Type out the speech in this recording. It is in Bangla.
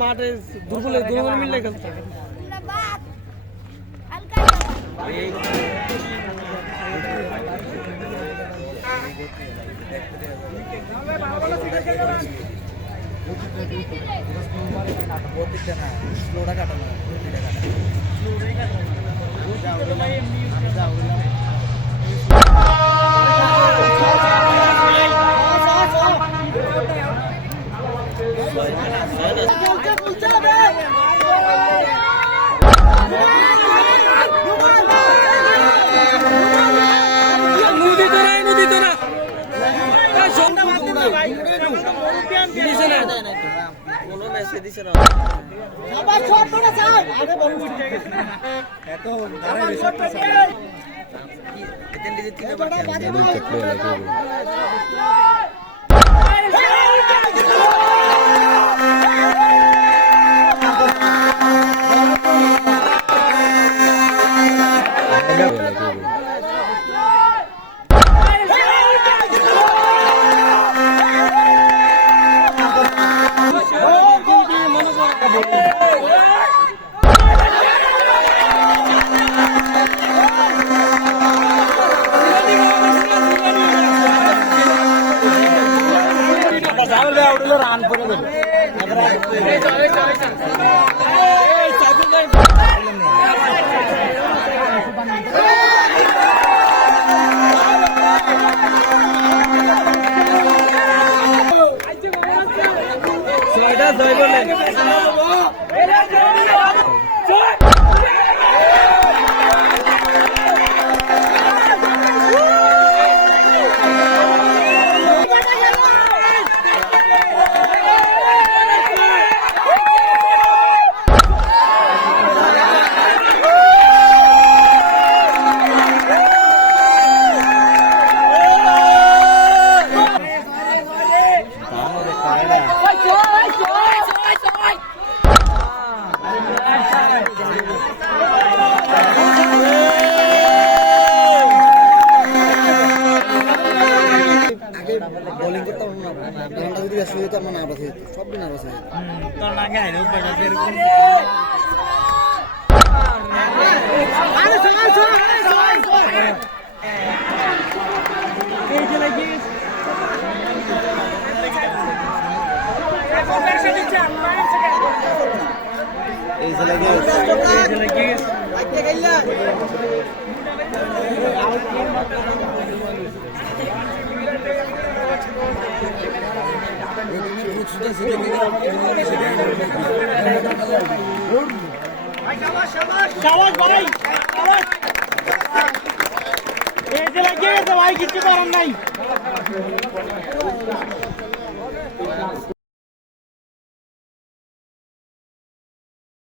মাঠে দুর্বল মিললে খেলতে রান করে দেবে জয় বলেন বোলিং করতে না যদি ব্যস্ত হইতো আমার নার্ভাস হইতো সব নার্ভাস হইতো তোর না গায় না উপায়টা এরকম এই যে লাগি এই যে লাগি আগে গাইলা শাবাশ ভাই শাবাশ এই যে লাগিয়ে গেছে ভাই কিছু করার নাই